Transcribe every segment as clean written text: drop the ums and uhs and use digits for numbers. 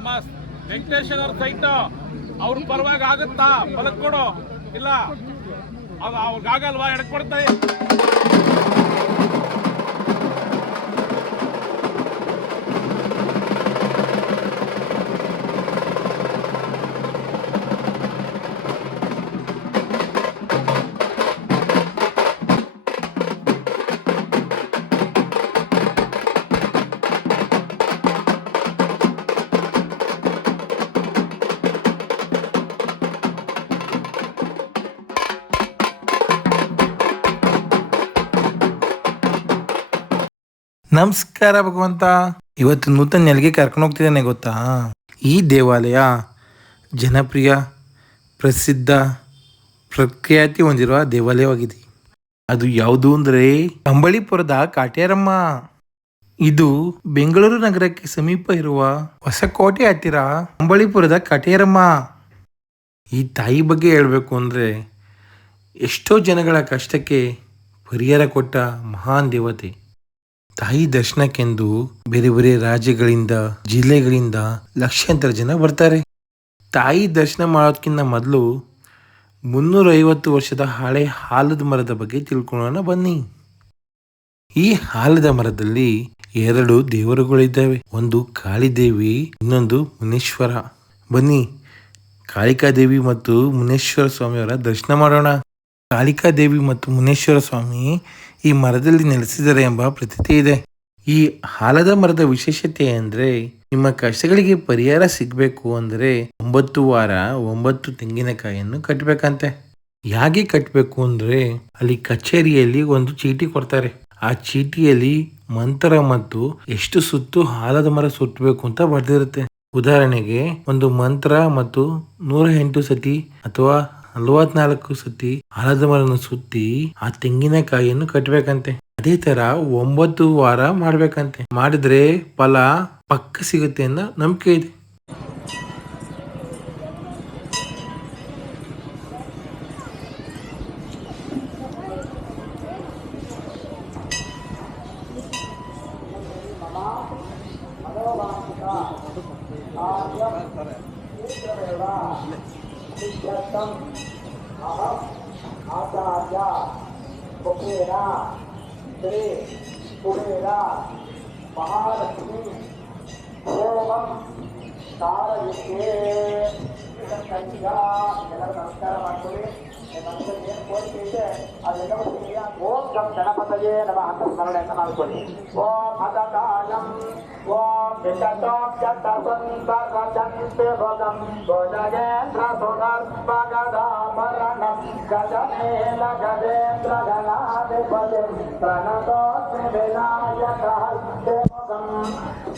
ನಮ್ಮ ವೆಂಕಟೇಶ್ವರ ಸೈಟ್ ಅವ್ರ ಪರವಾಗಿ ಆಗುತ್ತಾ? ಬಲಕ್ ಕೊಡು. ಇಲ್ಲ ಅವ್ರಿಗಾಗಲ್ವಾ? ಎಡಕ್ ಕೊಡ್ತಾ ನಮಸ್ಕಾರ ಭಗವಂತ. ಇವತ್ತು ನೂತನ ನೆಲೆಗೆ ಕರ್ಕೊಂಡು ಹೋಗ್ತಿದ್ದೇನೆ ಗೊತ್ತಾ. ಈ ದೇವಾಲಯ ಜನಪ್ರಿಯ, ಪ್ರಸಿದ್ಧ, ಪ್ರಖ್ಯಾತಿ ಹೊಂದಿರುವ ದೇವಾಲಯವಾಗಿದೆ. ಅದು ಯಾವುದು ಅಂದರೆ ಅಂಬಳಿಪುರದ ಕಾಟೇರಮ್ಮ. ಇದು ಬೆಂಗಳೂರು ನಗರಕ್ಕೆ ಸಮೀಪ ಇರುವ ಹೊಸಕೋಟೆ ಹತ್ತಿರ ಅಂಬಳಿಪುರದ ಕಾಟೇರಮ್ಮ. ಈ ತಾಯಿ ಬಗ್ಗೆ ಹೇಳಬೇಕು ಅಂದರೆ ಎಷ್ಟೋ ಜನಗಳ ಕಷ್ಟಕ್ಕೆ ಪರಿಹಾರ ಕೊಟ್ಟ ಮಹಾನ್ ದೇವತೆ. ತಾಯಿ ದರ್ಶನಕ್ಕೆಂದು ಬೇರೆ ಬೇರೆ ರಾಜ್ಯಗಳಿಂದ, ಜಿಲ್ಲೆಗಳಿಂದ ಲಕ್ಷಾಂತರ ಜನ ಬರ್ತಾರೆ. ತಾಯಿ ದರ್ಶನ ಮಾಡೋದಕ್ಕಿಂತ ಮೊದಲು 350 ವರ್ಷದ ಹಳೆ ಆಲದ ಮರದ ಬಗ್ಗೆ ತಿಳ್ಕೊಳ್ಳೋಣ ಬನ್ನಿ. ಈ ಆಲದ ಮರದಲ್ಲಿ 2 ದೇವರುಗಳಿದ್ದಾವೆ. ಒಂದು ಕಾಳಿದೇವಿ, ಇನ್ನೊಂದು ಮುನೇಶ್ವರ. ಬನ್ನಿ ಕಾಳಿಕಾದೇವಿ ಮತ್ತು ಮುನೇಶ್ವರ ಸ್ವಾಮಿಯವರ ದರ್ಶನ ಮಾಡೋಣ. ಕಾಳಿಕಾದೇವಿ ಮತ್ತು ಮುನೇಶ್ವರ ಸ್ವಾಮಿ ಈ ಮರದಲ್ಲಿ ನೆಲೆಸಿದ್ದಾರೆ ಎಂಬ ಪ್ರತೀತಿ ಇದೆ. ಈ ಆಲದ ಮರದ ವಿಶೇಷತೆ ಅಂದರೆ ನಿಮ್ಮ ಕಷ್ಟಗಳಿಗೆ ಪರಿಹಾರ ಸಿಗಬೇಕು ಅಂದರೆ 9 ವಾರ 9 ತೆಂಗಿನಕಾಯಿಯನ್ನು ಕಟ್ಟಬೇಕಂತೆ. ಯಾಕೆ ಕಟ್ಟಬೇಕು ಅಂದರೆ ಅಲ್ಲಿ ಕಚೇರಿಯಲ್ಲಿ ಒಂದು ಚೀಟಿ ಕೊಡ್ತಾರೆ. ಆ ಚೀಟಿಯಲ್ಲಿ ಮಂತ್ರ ಮತ್ತು ಎಷ್ಟು ಸುತ್ತು ಆಲದ ಮರ ಸುತ್ತಬೇಕು ಅಂತ ಬರೆದಿರುತ್ತೆ. ಉದಾಹರಣೆಗೆ ಒಂದು ಮಂತ್ರ ಮತ್ತು 108 ಸತಿ ಅಥವಾ 44 ಸತಿ ಆಲದ ಮರವನ್ನು ಸುತ್ತಿ ಆ ತೆಂಗಿನಕಾಯಿಯನ್ನು ಕಟ್ಟಬೇಕಂತೆ. ಅದೇ ತರ 9 ವಾರ ಮಾಡ್ಬೇಕಂತೆ. ಮಾಡಿದ್ರೆ ಫಲ ಪಕ್ಕ ಸಿಗುತ್ತೆ ಅನ್ನೋ ನಂಬಿಕೆ ಇದೆ. ಆಚಾರ್ಯ ಕುಬೇರ ಶ್ರೀ ಕುಬೇರ ಮಹಾಲಕ್ಷ್ಮಿ ಓಂ ತಾರಯುಕ್ಕೆ ಎಲ್ಲರೂ ನಮಸ್ಕಾರ ಮಾಡ್ಕೊಳ್ಳಿ. ನಮಗೆ ಏನು ಕೋರಿಕೆ ಇದೆ ಅದೆಲ್ಲವೂ ಓಂ ಗಂ ಗಣಪತಯೇ ನಮಃ ಅಂತ ಸ್ಮರಣೆಯನ್ನು ಮಾಡ್ಕೊಳ್ಳಿ. ಓಂ ಹತಕಾಯಂ ಓಂ ವಿಶತೋಪ್ಯತಸುಂದರಚಂತೆ ಭಗಂ ಭೋಜಗೇಂದ್ರ ಸುನರ್ಪಗದಾಭರಣಂ ಗಜನೇಲ ಗಜೇಂದ್ರ ಗಣಾಧಿಪತಿ ಪ್ರಣತೋಸ್ಮಿ ವಿನಾಯಕಹಸ್ತೆ ಮುಖಂ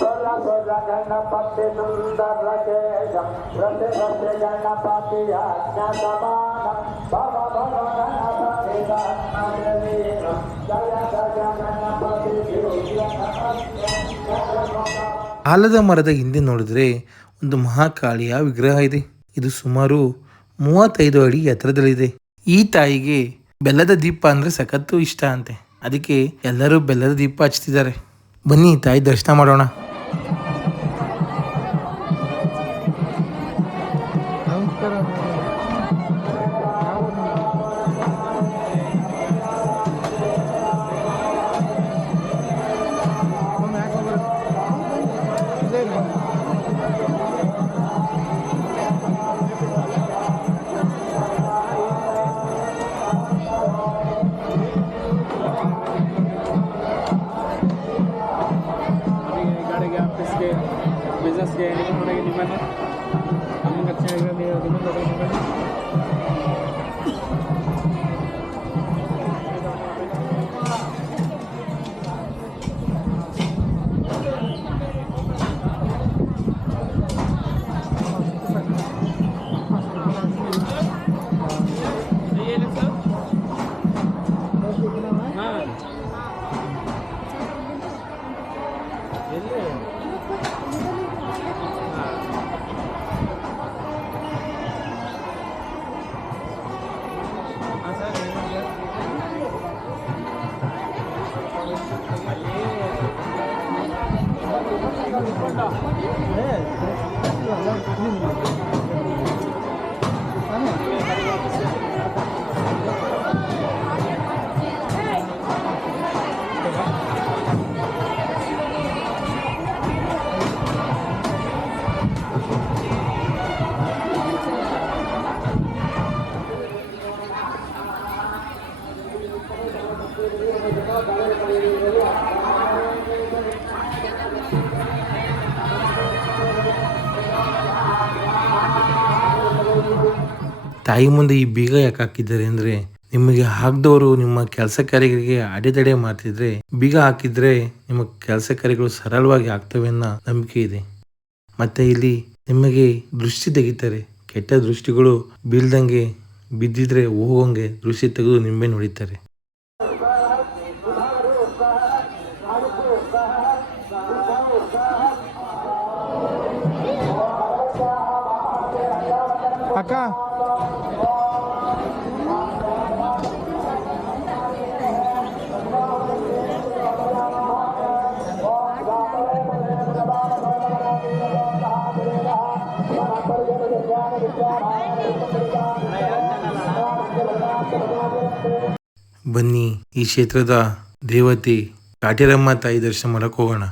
ಸುರ ಸುರ ಗಣಪತಿ ಸುಂದರ ಕೇಶಂ ರತಿ ರತಿ ಗಣಪತಿ ಯಜ್ಞಸಮಾನಂ ಭವ ಭವ ಗಣಪತಿ ಗಣಪತಿವೀರಂ ಜಯ ಜಯ ಗಣಪತಿ ಆಲದ ಮರದ ಹಿಂದೆ ನೋಡಿದ್ರೆ ಒಂದು ಮಹಾಕಾಳಿಯ ವಿಗ್ರಹ ಇದೆ. ಇದು ಸುಮಾರು 35 ಅಡಿ ಎತ್ತರದಲ್ಲಿದೆ. ಈ ತಾಯಿಗೆ ಬೆಲ್ಲದ ದೀಪ ಅಂದ್ರೆ ಸಖತ್ತು ಇಷ್ಟ ಅಂತೆ. ಅದಕ್ಕೆ ಎಲ್ಲರೂ ಬೆಲ್ಲದ ದೀಪ ಹಚ್ತಿದ್ದಾರೆ. ಬನ್ನಿ ತಾಯಿ ದರ್ಶನ ಮಾಡೋಣ. बिजनेस के निम्न ತಾಯಿ ಮುಂದೆ ಈ ಬೀಗ ಯಾಕೆ ಹಾಕಿದ್ದಾರೆ ಅಂದರೆ ನಿಮಗೆ ಹಾಕ್ದವರು ನಿಮ್ಮ ಕೆಲಸ ಕಾರ್ಯಗಳಿಗೆ ಅಡೆತಡೆ ಮಾಡ್ತಿದ್ರೆ ಬೀಗ ಹಾಕಿದ್ರೆ ನಿಮ್ಮ ಕೆಲಸ ಕಾರ್ಯಗಳು ಸರಳವಾಗಿ ಆಗ್ತವೆ ಅನ್ನೋ ನಂಬಿಕೆ ಇದೆ. ಮತ್ತೆ ಇಲ್ಲಿ ನಿಮಗೆ ದೃಷ್ಟಿ ತೆಗಿತಾರೆ. ಕೆಟ್ಟ ದೃಷ್ಟಿಗಳು ಬೀಳ್ದಂಗೆ ಬಿದ್ದಿದ್ರೆ ಹೋಗಂಗೆ ದೃಷ್ಟಿ ತೆಗೆದು ನಿಂಬೆ ನೋಡಿತಾರೆ. ಅಕ್ಕ ಬನ್ನಿ ಈ ಕ್ಷೇತ್ರದ ದೇವತೆ ಕಾಟೇರಮ್ಮ ತಾಯಿ ದರ್ಶನ ಮಾಡಕ್ಕೆ ಹೋಗೋಣ.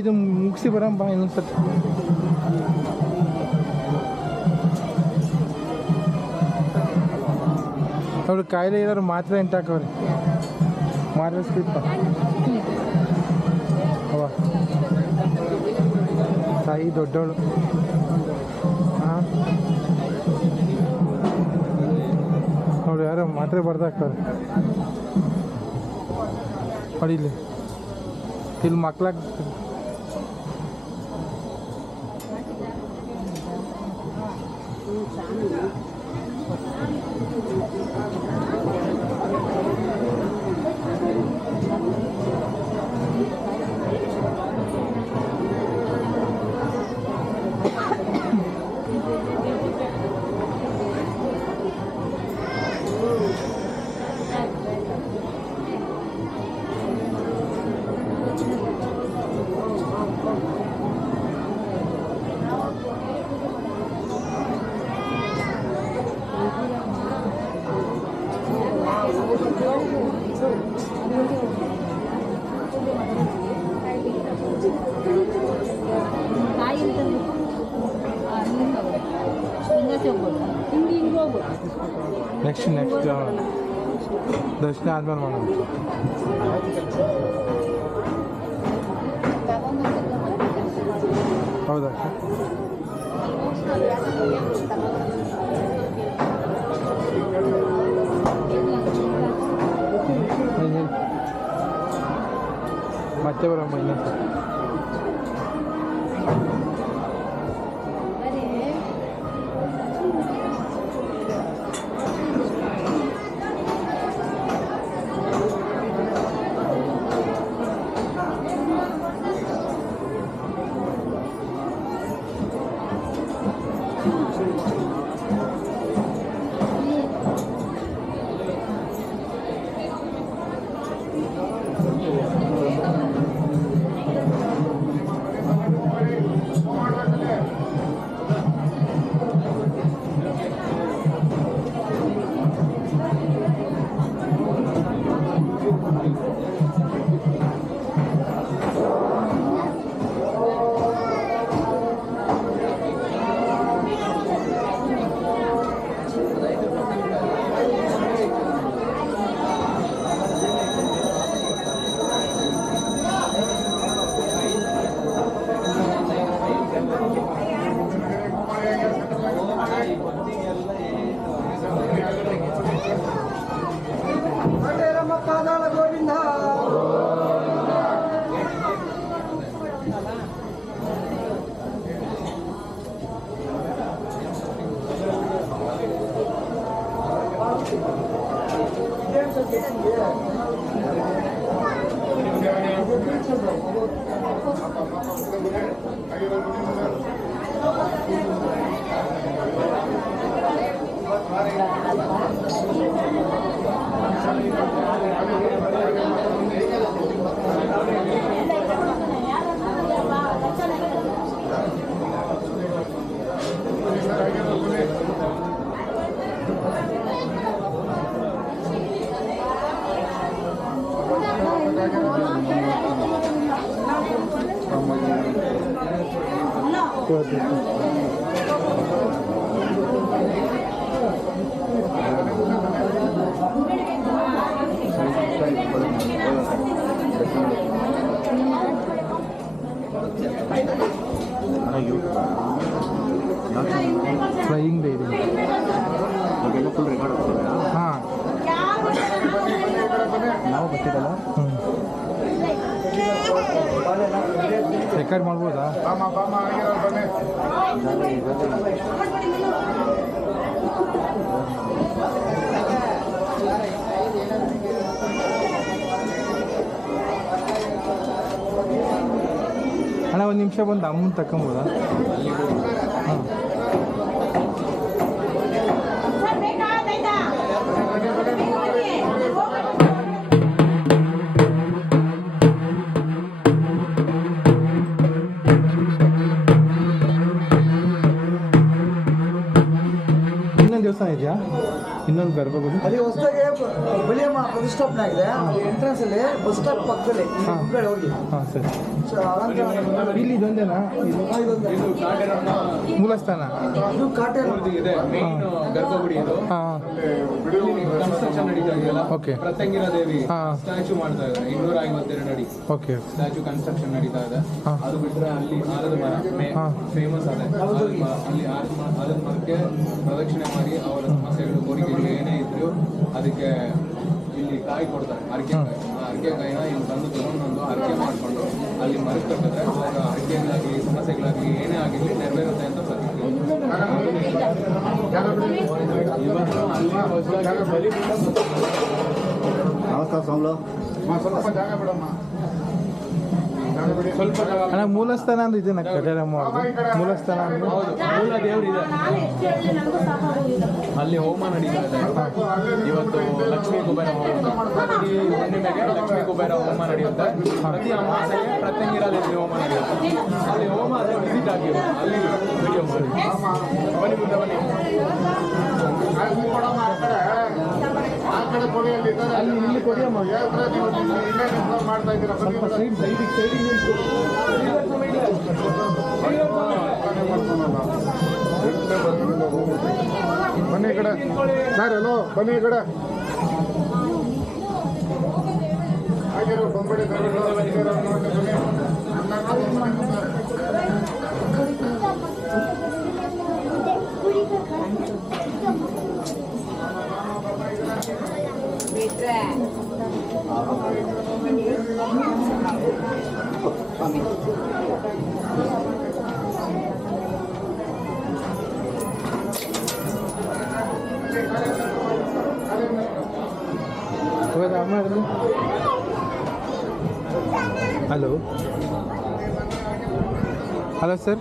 ಇದು ಮುಗಿಸಿ ಬರಂ ಬಾ ಇನ್ನೊಂದ್ಸತಿ. ಅವ್ರು ಕಾಯಿಲೆ ಇರೋರು ಮಾತ್ರ ಎಂಟಾಕವ್ರಿ ಮಾತ್ರ ಸ್ಕಿಪ್ ಅವ ತಾಯಿ ದೊಡ್ಡವಳು. ಹಾಂ ಅವ್ರು ಯಾರೋ ಮಾತ್ರೆ ಬರ್ದಾಕವ್ರಿ ನೋಡಿ ಇಲ್ಲಿ ಮಕ್ಳಾಗ ನೆಕ್ಸ್ಟ್ ದರ್ಶನ ಆದ್ಮೇಲೆ ಮಾಡೋಣ. ಹೌದಾ ಮತ್ತೆ ಬರಮ್ಮ ಇನ್ನೊಂದು ಫ್ಲೈಯಿಂಗ್ ಡೈರಿ ಹಾಂ ನಾವು ಗೊತ್ತಿರಲ್ಲ ರೆಕಾರ್ಡ್ ಮಾಡ್ಬೋದಾ ಅಣ್ಣ ಒಂದು ನಿಮಿಷ ಬಂದು ಅಮ್ಮನ ತಗೊಂಬೋದಾ ಹಾಂ ಇನ್ನೊಂದು ದೇವಸ್ಥಾನ ಇದೆಯಾ ಇನ್ನೊಂದು ಗರ್ಭಗುಡಿ ಅಲ್ಲಿ ಹೊಸದಾಗಿ ಬಳಿಯಮ್ಮ ಬಸ್ ಸ್ಟಾಪ್ ಆಗಿದೆ ಎಂಟ್ರೆನ್ಸ್ ಅಲ್ಲಿ ಬಸ್ ಸ್ಟಾಪ್ ಪಕ್ಕದಲ್ಲಿ ಮುಂದ್ಗಡೆ ಹೋಗಿ ಹಾಂ ಸರಿ ಸೊ ಅನಂತರ ಇಲ್ಲಿ ಇದೊಂದೇನಾ ಮೂಲಸ್ಥಾನ ಇದು ಕಾಟೇರ ಇದೆ ಮೇನ್ ಗರ್ಭಗುಡಿ ಇದು ಹಾಂ ಕನ್ಸ್ಟ್ರಕ್ಷನ್ ನಡೀತಾ ಇದೆಯಲ್ಲ ಓಕೆ ಪ್ರತ್ಯಂಗಿರ ದೇವಿ ಹಾಂ ಸ್ಟ್ಯಾಚು ಮಾಡ್ತಾ ಇದ್ದಾರೆ 252 ಅಡಿ ಓಕೆ ಸ್ಟ್ಯಾಚು ಕನ್ಸ್ಟ್ರಕ್ಷನ್ ನಡೀತಾ ಇದೆ ಹಾಂ. ಅದು ಬಿಟ್ಟರೆ ಅಲ್ಲಿ ಆಲದ ಮರ ಹಾಂ. ಫೇಮಸ್ ಅದೇ ಅಲ್ಲಿ ಆಲದ ಮರಕ್ಕೆ ಪ್ರದಕ್ಷಿಣೆ ಮಾಡಿ ಅವರ ಸಮಸ್ಯೆಗಳು ಕೋರಿಕೆಗಳು ಏನೇ ಇದ್ರು ಅದಕ್ಕೆ ಇಲ್ಲಿ ಕಾಯಿ ಕೊಡ್ತಾರೆ ಅರಿಕೆಕಾಯಿ ಆ ಅರಿಕೆಕಾಯಿನ ಇಲ್ಲಿ ತಂದು ತಗೊಂಡು ಅರಿಕೆ ಮಾಡಿಕೊಂಡು ಅಲ್ಲಿ ಮರಕ್ಕೆ ಕಟ್ಟಿದ್ರೆ ಅವರ ಅರಿಕೆಗಳಾಗಲಿ ಸಮಸ್ಯೆಗಳಾಗಲಿ ಏನೇ ಆಗಿರಲಿ ನೆರವೇರುತ್ತೆ ಅಂತ ಪ್ರತಿಕ್ರಿಯೆ ಇವತ್ತು ಅಲ್ಲಿ ಹೊಸದಾಗಿ ಬಲಿಪೀಠ ಸ್ವಲ್ಪ ಜಾಗ ಅಣ್ಣ ಮೂಲಸ್ಥಾನ ಅಂದ್ರೆ ಇದೇನ ಕಟೇರಮ್ಮ ಅವ್ರ್ದು? ಮೂಲಸ್ಥಾನ ಅಂದ್ರೆ ಹೌದು ಮೂಲ ದೇವರು ಇದೆ ಅಲ್ಲಿ ಹೋಮ ನಡೀತಾ ಇದೆ ಇವತ್ತು ಲಕ್ಷ್ಮೀ ಕುಬೇರ ಹೋಮ ಪ್ರತಿ ಹುಣ್ಣಿಮೆಗೆ ಲಕ್ಷ್ಮೀ ಕುಬೇರ ಹೋಮ ನಡೆಯುತ್ತೆ ಪ್ರತಿ ಅಮಾವಾಸ್ಯೆಗೆ ಪ್ರತ್ಯಂಗಿರ ದೇವಿ ಹೋಮ ನಡೆಯುತ್ತೆ ಅಲ್ಲಿ ಹೋಮ ಅದೇ ವಿಸಿಟ್ ಆಗಿರೋ ಅಲ್ಲಿ ವಿಡಿಯೋ ಮಾಡಿ ಬನ್ನಿ ಮುಂದೆ ಬನ್ನಿ ಅಲ್ಲಿ ಇಲ್ಲಿ ಕೊಡಿಯಮ್ಮ ಸ್ವಲ್ಪ ಸೈಡಿಗೆ ಬನ್ನಿ ಈ ಕಡೆ ಸರ್ ಹಲೋ ಬನ್ನಿ ಈ ಕಡೆ ಅಮ್ಮ ಹಲೋ ಹಲೋ ಸರ್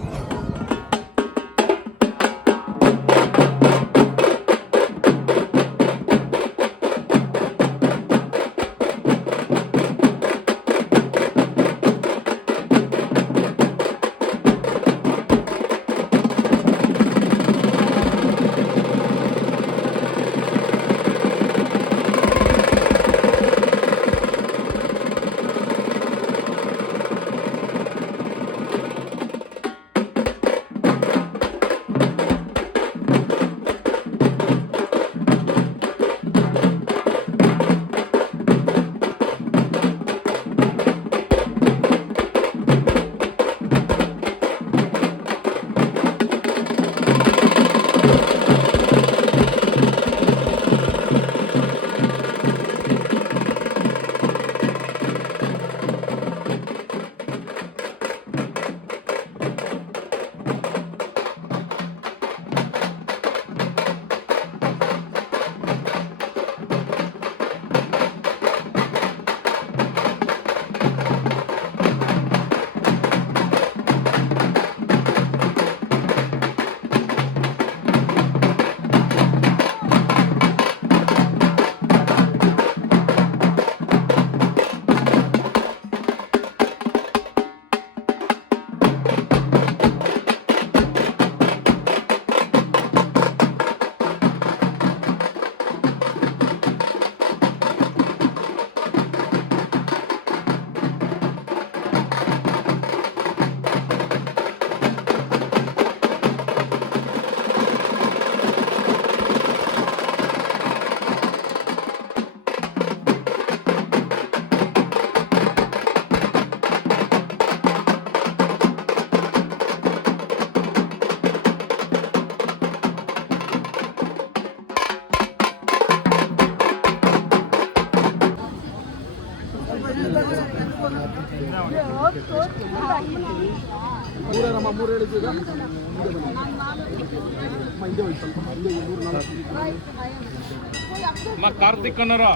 ಅಮ್ಮ ಕಾರ್ತಿಕ್ ಅನ್ನೋರು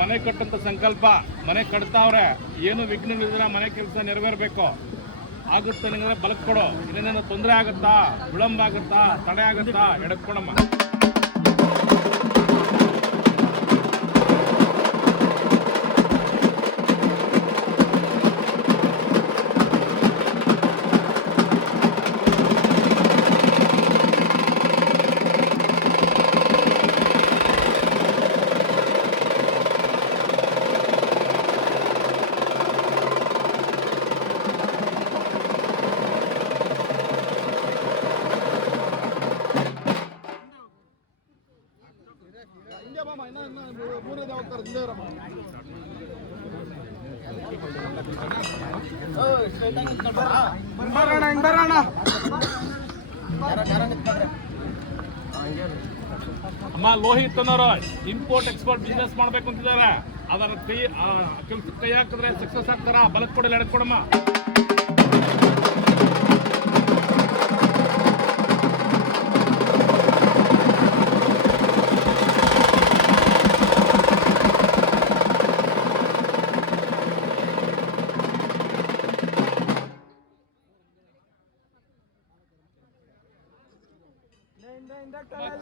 ಮನೆ ಕಟ್ಟಂತ ಸಂಕಲ್ಪ ಮನೆ ಕಟ್ತಾವ್ರೆ, ಏನು ವಿಘ್ನ ಇಲ್ದಿರ ಮನೆ ಕೆಲಸ ನೆರವೇರ್ಬೇಕು. ಆಗುತ್ತೆ ನಿಂಗೆ ಬಲಕ್ ಕೊಡು. ಇನ್ನೇನೇನು ತೊಂದರೆ ಆಗುತ್ತಾ, ವಿಳಂಬ ಆಗುತ್ತಾ, ತಡೆ ಆಗುತ್ತಾ, ಎಡಕ್ ಕೊಡಮ್ಮ. ಅಮ್ಮ ಲೋಹಿತ್ ಅನ್ನೋರು ಇಂಪೋರ್ಟ್ ಎಕ್ಸ್ಪೋರ್ಟ್ ಬಿಸ್ನೆಸ್ ಮಾಡ್ಬೇಕು ಅಂತಿದ್ದಾರೆ. ಅದರ ಕೆಲ್ಸಕ್ಕೆ ಕೈ ಹಾಕಿದ್ರೆ ಸಕ್ಸಸ್ ಆಗ್ತಾರ. ಬಲಕ್ ಕೊಡಲ್ಲ, ಎಡಕ್ ಕೊಡಮ್ಮ.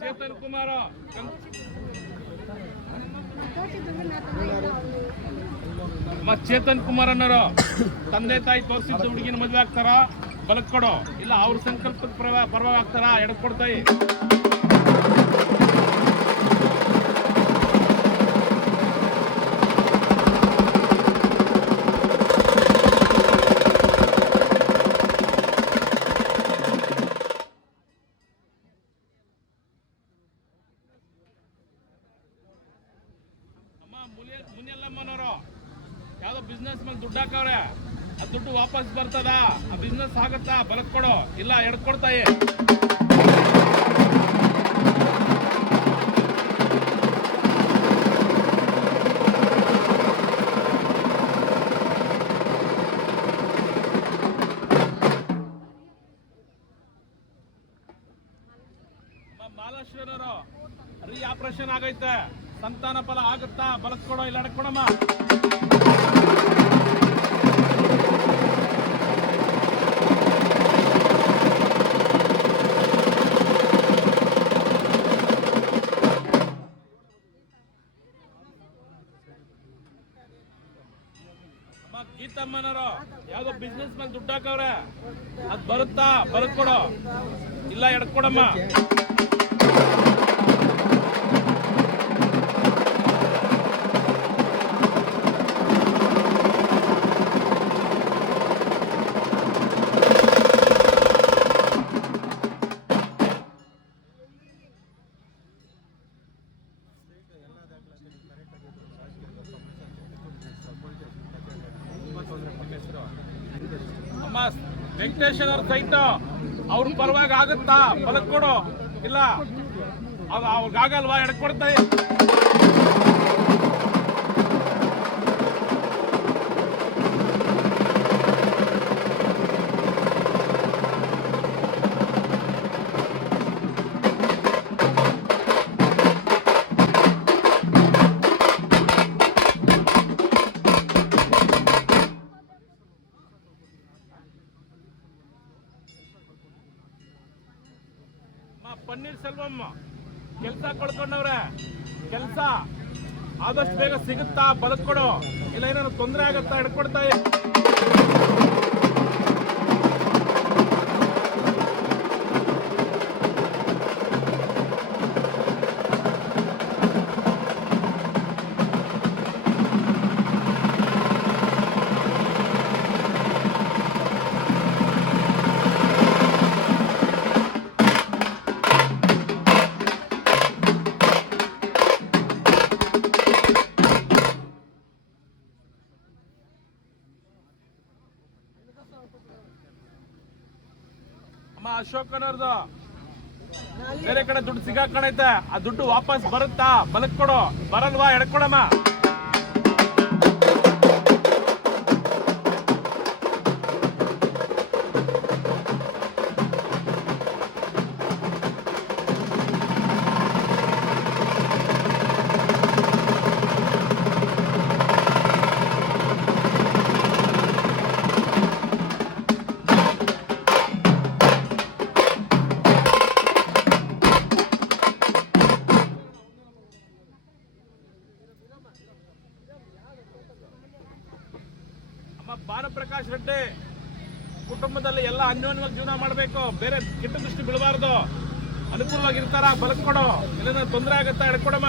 ಚೇತನ್ ಕುಮಾರ್ ಚೇತನ್ ಕುಮಾರ್ ಅನ್ನೋರು ತಂದೆ ತಾಯಿ ತೋರಿಸಿದ್ದ ಹುಡುಗಿನ ಮದುವೆ ಆಗ್ತಾರ, ಬಲಕ್ ಕೊಡು. ಇಲ್ಲ ಅವ್ರ ಸಂಕಲ್ಪದ ಪರವಾಗಿ ಆಗ್ತಾರ, ಎಡಕ್ ಕೊಡ್ತಾಯಿ. ಮುನಿಯಲ್ಲಮ್ಮನವರು ಯಾವ್ದೋ ಬಿಸ್ನೆಸ್ ಮೇಲೆ ದುಡ್ಡು ಹಾಕವ್ರೆ, ಆ ದುಡ್ಡು ವಾಪಸ್ ಬರ್ತದ, ಆ ಬಿಸ್ನೆಸ್ ಆಗತ್ತಾ, ಬಲಕ್ ಕೊಡು. ಇಲ್ಲ ಎಡಕ್ ಕೊಡ್ತಾಯಿ. ಮಹಾಲಕ್ಷ್ಮೀನವರು ರೀ ಆಪರೇಷನ್ ಆಗೈತೆ, ಸಂತಾನ ಫಲ ಆಗುತ್ತಾ, ಬಲಕ್ ಕೊಡೋ. ಇಲ್ಲ ಎಡಕ್ ಕೊಡಮ್ಮ. ಗೀತಮ್ಮನವರು ಯಾವ್ದೋ ಬಿಸ್ನೆಸ್ ಮೇಲೆ ದುಡ್ಡು ಹಾಕವ್ರೆ, ಅದ್ ಬರುತ್ತಾ, ಬಲಕ್ ಕೊಡೋ. ಇಲ್ಲ ಎಡಕ್ ಕೊಡಮ್ಮ. ಅಮ್ಮ ವೆಂಕಟೇಶನ್ ಅವ್ರ ಸೈಟ್ ಅವ್ರ ಪರವಾಗಿ ಆಗುತ್ತಾ, ಬಲಕ್ ಕೊಡು. ಇಲ್ಲ ಅವ್ರಿಗಾಗಲ್ವಾ, ಎಡಕ್ ಕೊಡ್ತಾ. ಪನ್ನೀರ್ ಸೆಲ್ವಂ ಕೆಲಸ ಕಳ್ಕೊಂಡವ್ರೆ, ಕೆಲಸ ಆದಷ್ಟು ಬೇಗ ಸಿಗುತ್ತಾ, ಬಲಕ್ ಕೊಡು. ಇಲ್ಲ ಏನಾದ್ರು ತೊಂದರೆ ಆಗುತ್ತಾ, ಎಡ್ಕೊಡ್ತಾ. ಅಮ್ಮ ಅಶೋಕ್ ಅನ್ನೋರ್ದು ಬೇರೆ ಕಡೆ ದುಡ್ಡು ಸಿಗಾಕಣೈತೆ, ಆ ದುಡ್ಡು ವಾಪಸ್ ಬರುತ್ತಾ, ಬಲಕ್ ಕೊಡು. ಬರಲ್ವಾ, ಎಡಕ್ ಕೊಡಮ್ಮ. ಅನ್ಯೋನ್ಯವಾಗಿ ಜೀವನ ಮಾಡಬೇಕು, ಬೇರೆ ಕೆಟ್ಟ ದೃಷ್ಟಿ ಬೀಳಬಾರ್ದು, ಅನುಕೂಲವಾಗಿರ್ತಾರ ಬದುಕೊಡು, ಇಲ್ಲ ತೊಂದರೆ ಆಗುತ್ತಾ ಹಿಡ್ಕೊಡಮ್ಮ.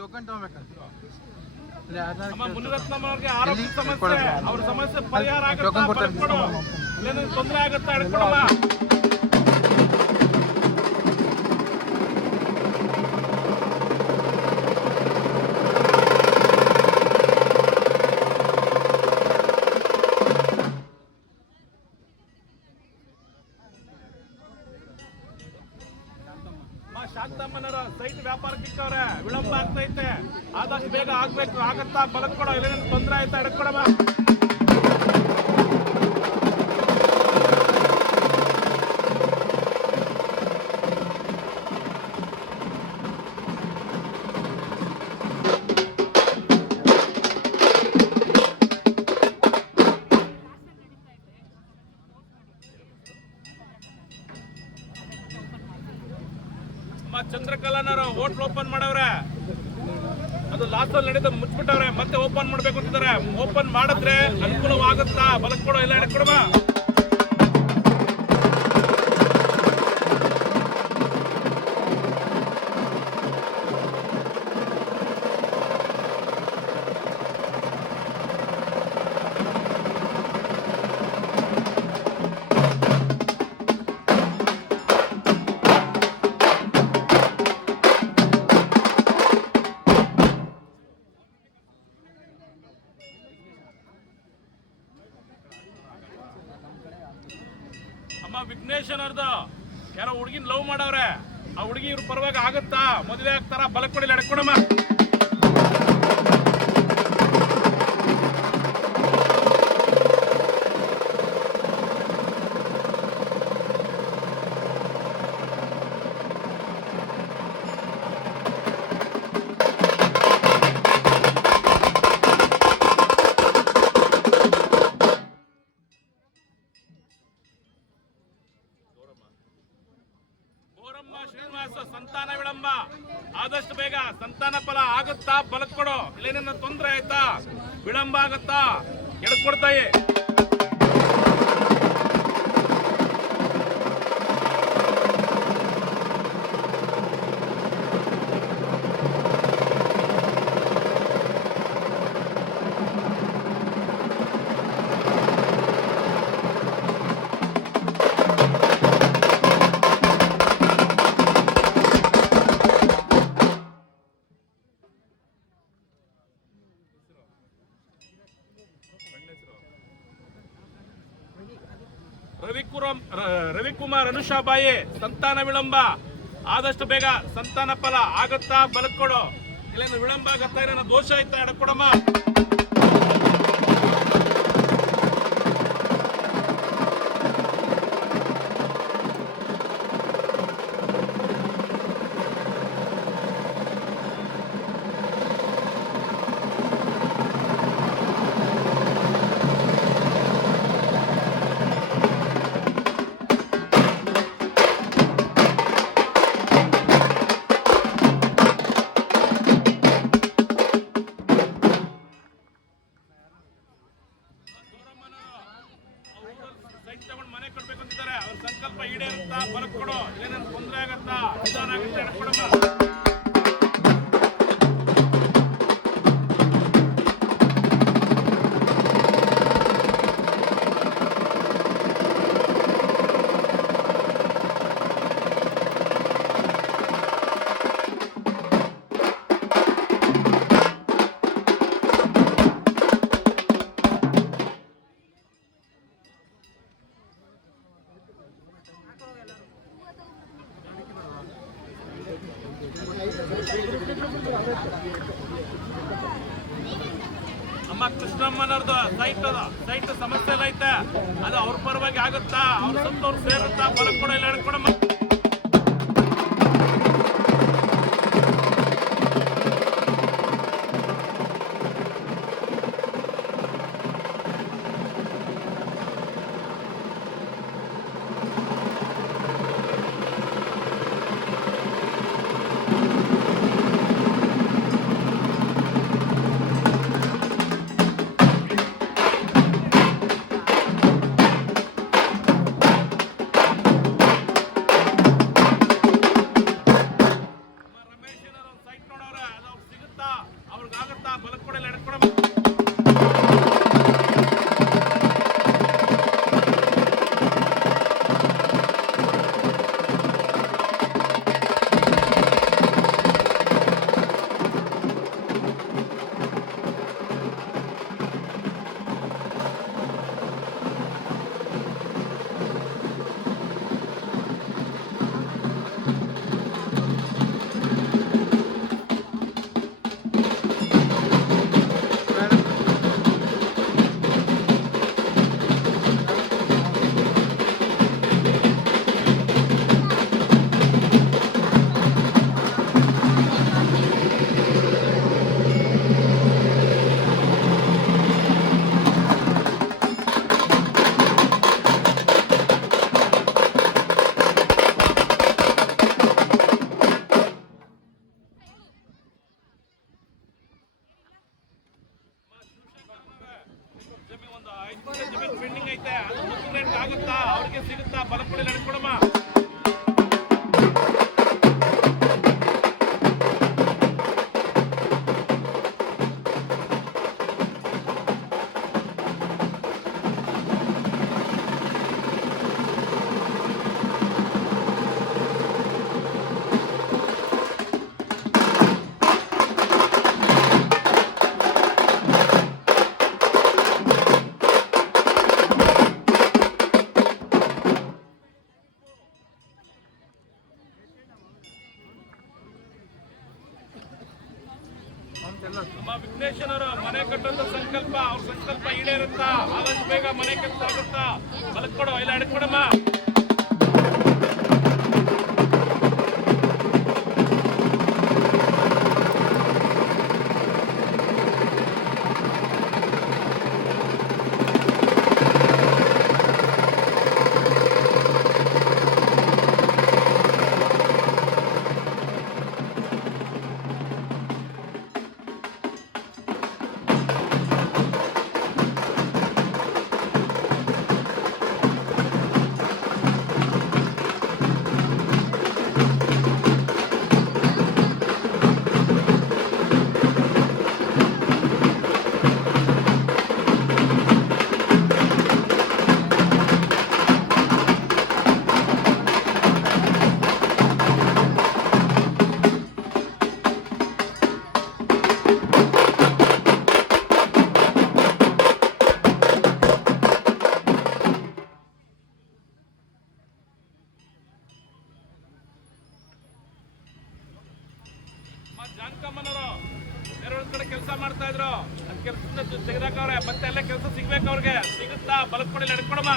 ಟೋಕನ್ ತಗೋಬೇಕಾ? ಅಮ್ಮ ಮುನಿರತ್ನಮ್ಮ ಅವ್ರಿಗೆ ಆರೋಗ್ಯ ಸಮಸ್ಯೆ, ಅವ್ರ ಸಮಸ್ಯೆ ಪರಿಹಾರ ಆಗುತ್ತಾ ಬದುಕೊಡು, ಇಲ್ಲ ತೊಂದರೆ ಆಗುತ್ತಾ ಹಿಡ್ಕೊಡಮ್ಮ. ಶಾಂತಮ್ಮನವರ ಸೈಟ್ ವ್ಯಾಪಾರಕ್ಕಿಕ್ಕವ್ರೆ, ವಿಳಂಬ ಆಗ್ತೈತೆ, ಆದಷ್ಟು ಬೇಗ ಆಗ್ಬೇಕು, ಆಗತ್ತಾ ಬದುಕೊಡೋ, ಇಲ್ಲ ತೊಂದರೆ ಆಯ್ತಾ ಹಿಡ್ಕೊಡಮ್ಮ. ಚಂದ್ರಕಲಾನವರು ಹೋಟ್ಲ್ ಓಪನ್ ಮಾಡವ್ರೆ, ಅದು ಲಾಸ್ಟ್ ಅಲ್ಲಿ ನಡೆದ ಮುಚ್ಚಿಬಿಟ್ಟವ್ರೆ, ಮತ್ತೆ ಓಪನ್ ಮಾಡ್ಬೇಕು ಅಂತಿದ್ದಾರೆ. ಓಪನ್ ಮಾಡಿದ್ರೆ ಅನುಕೂಲವಾಗುತ್ತಾ ಬದುಕೊಡೋ, ಇಲ್ಲ ಹಿಡ್ಕೊಡಮ್ಮ. ಅಮ್ಮ ವಿಘ್ನೇಶನ್ ಅವ್ರದ್ದು ಯಾರೋ ಹುಡುಗಿನ ಲವ್ ಮಾಡವ್ರೆ, ಆ ಹುಡುಗಿ ಇವ್ರ ಪರವಾಗಿ ಆಗುತ್ತಾ, ಮದುವೆ ಆಗ್ತಾರ, ಬಲಕೊಡಿಲ್ಲ ಹಿಡ್ಕೊಡಮ್ಮ. ಶ್ರೀನಿವಾಸ ಸಂತಾನ ವಿಳಂಬ, ಆದಷ್ಟು ಬೇಗ ಸಂತಾನ ಫಲ ಆಗುತ್ತಾ ಬದುಕೊಡು, ಇಲ್ಲೇನ ತೊಂದರೆ ಆಯ್ತಾ, ವಿಳಂಬ ಆಗುತ್ತಾ ಎಡ್ಕೊಡ್ತಾಯಿ. ರವಿಕುಮಾರ್ ಅನುಷಾಬಾಯಿ ಸಂತಾನ ವಿಳಂಬ, ಆದಷ್ಟು ಬೇಗ ಸಂತಾನ ಫಲ ಆಗುತ್ತಾ ಬದುಕೊಡು, ಇಲ್ಲ ವಿಳಂಬ ಆಗತ್ತಾ, ಏನ ದೋಷ ಆಯ್ತಾ ಹಿಡ್ಕೊಡಮ್ಮ. ಸೈಟ್ ತಗೊಂಡು ಮನೆ ಕೊಡ್ಬೇಕು ಅಂತಿದ್ದಾರೆ, ಅವ್ರ ಸಂಕಲ್ಪ ಈಡೇರುತ್ತಾ ಬದುಕೊಡು, ಏನೇನು ತೊಂದರೆ ಆಗತ್ತಾ, ನಿಧಾನ ಆಗುತ್ತೆ ಹಿಡ್ಕೊಡಮ್ಮ. ಅಮ್ಮ ಕೃಷ್ಣಮ್ಮನವ್ರದ್ದು ಸೈಟ್ ಸಮಸ್ಯೆ ಎಲ್ಲ ಐತೆ, ಅದು ಅವ್ರ ಪರವಾಗಿ ಆಗುತ್ತಾ, ಅವ್ರ ಸಂತವ್ರು ಸೇರುತ್ತಾ, ಬದುಕೊಡ ಇಲ್ಲ ಹಿಡ್ಕೊಡಮ್ಮ. ಜಮೀನು ಪೆಂಡಿಂಗ್ ಐತೆ, ಅದು ಮುನ್ನೂರು ರೇಟ್ ಆಗುತ್ತಾ, ಅವ್ರಿಗೆ ಸಿಗುತ್ತಾ, ಬಲಪುಡಿ ನಡ್ಕೊಡಮ್ಮ. ನಮ್ಮ ವಿಘ್ನೇಶ್ವರರು ಮನೆ ಕಟ್ಟುವಂತ ಸಂಕಲ್ಪ, ಅವ್ರ ಸಂಕಲ್ಪ ಈಡೇರುತ್ತಾ, ಆದಷ್ಟು ಬೇಗ ಮನೆ ಕೆಲಸ ಆಗುತ್ತಾ, ಬಲಕೊಡು ಇಲ್ಲ ಹಿಡ್ಕೊಡಮ್ಮ. ಜಾನಕಮ್ಮನವರು ಬೇರೆ ಕಡೆ ಕೆಲಸ ಮಾಡ್ತಾ ಇದ್ರು, ಕೆಲಸದಿಂದ ತೆಗೆದಾಕವ್ರೆ, ಮತ್ತೆ ಎಲ್ಲ ಕೆಲಸ ಸಿಗ್ಬೇಕು, ಅವ್ರಿಗೆ ಸಿಗುತ್ತಾ, ಬಲಕೊಡಿ ನಡ್ಕೊಡಮ್ಮ.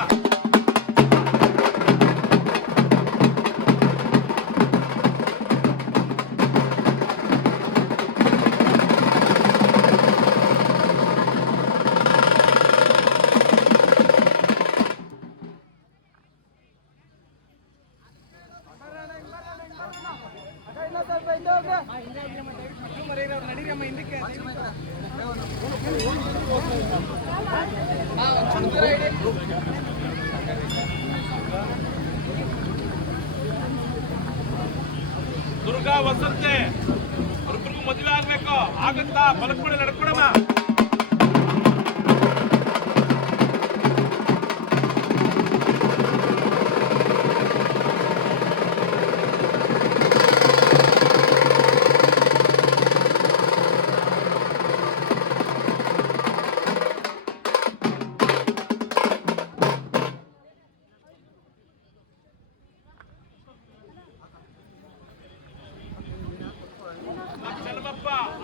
ದುರ್ಗಾ ವಸಂತೆ ಅವ್ರಿಬ್ರಿಗೂ ಮದುವೆ ಆಗ್ಬೇಕು, ಆಗುತ್ತಾ, ಬಲಕೊಡಿ ನಡ್ಕೊಡಮ್ಮ.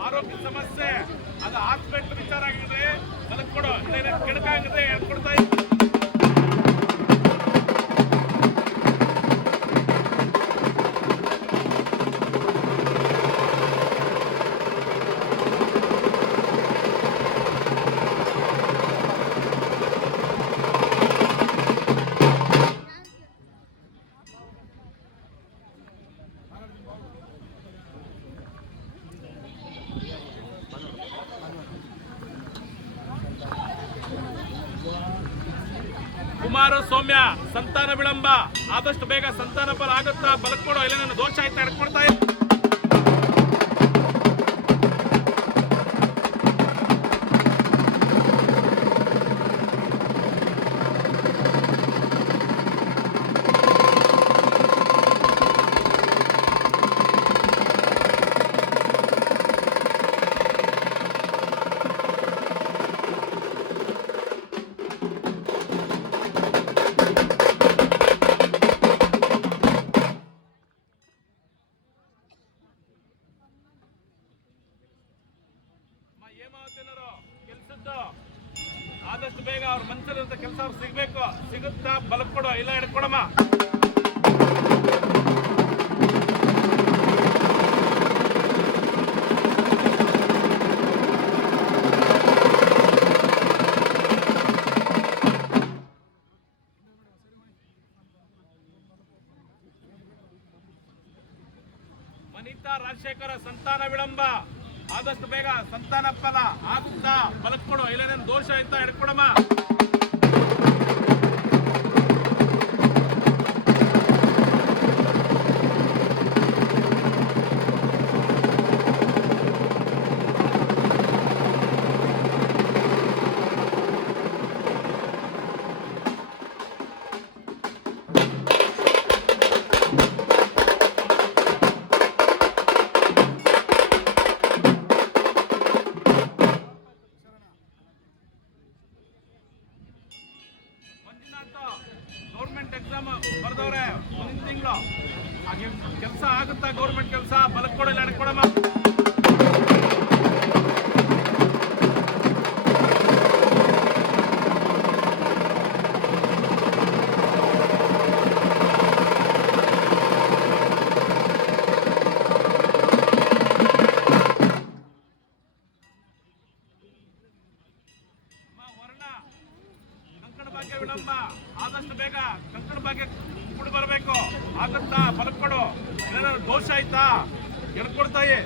ಆರೋಗ್ಯ ಸಮಸ್ಯೆ ಅದು ಹಾಸ್ಪಿಟಲ್ ವಿಚಾರ ಆಗಿದೆ, ಬಲಕೊಡು ಇಲ್ಲ ಕೆಡಕಾಗಿದೆ ಹೇಳ್ಕೊಡ್ತಾ ಇದ್ದೀನಿ. ಕುಮಾರ ಸೌಮ್ಯ ಸಂತಾನ ವಿಳಂಬ, ಆದಷ್ಟು ಬೇಗ ಸಂತಾನ ಫಲ ಆಗುತ್ತಾ, ಬಲಕೊಡು ಇಲ್ಲ ನನ್ನ ದೋಷ ಆಯ್ತಾ ಹಿಡ್ಕೊಡ್ತಾ ಇದ್ದೀನಿ. ಹೇಮಾವತಿನವರು ಕೆಲಸದ್ದು ಆದಷ್ಟು ಬೇಗ ಅವ್ರ ಮನಸ್ಸಲ್ಲಿರುವಂತ ಕೆಲಸ ಅವ್ರು ಸಿಗ್ಬೇಕು, ಸಿಗುತ್ತಾ, ಬಲಕೊಡು ಇಲ್ಲ ಹಿಡ್ಕೊಡಮ್ಮ. ವನಿತಾ ರಾಜಶೇಖರ ಸಂತಾನ ವಿಳಂಬ, ಆದಷ್ಟು ಬೇಗ ಸಂತಾನ ಫಲ ಆಗುತ್ತಾ, ಬಲಕೊಡು ಇಲ್ಲ ನನ್ನ ದೋಷ ಆಯ್ತಾ ಹಿಡ್ಕೊಡಮ್ಮ. ತಿಂಗಳು ಹಾಗೆ ಕೆಲಸ ಆಗುತ್ತಾ ಗೌರ್ಮೆಂಟ್ ಕೆಲಸ ಬಲಕ್ ಕೊಡಲ್ಲ ಎಡ್ಕೊಡಮ್ಮ. ವರ್ಣ ಕಂಕಣ ಭಾಗ್ಯ ವಿಳಂಬ, ಆದಷ್ಟು ಬೇಗ ಕಂಕಣ ಭಾಗ್ಯ ಕೂಡ ಬರಬೇಕು. ಆಗುತ್ತಾ ಬಲಕ್ ಕೊಡು. ಏನಾದ್ರು ದೋಷ ಆಯ್ತಾ ಎಡ್ಕೊಡ್ತಾಯಿ.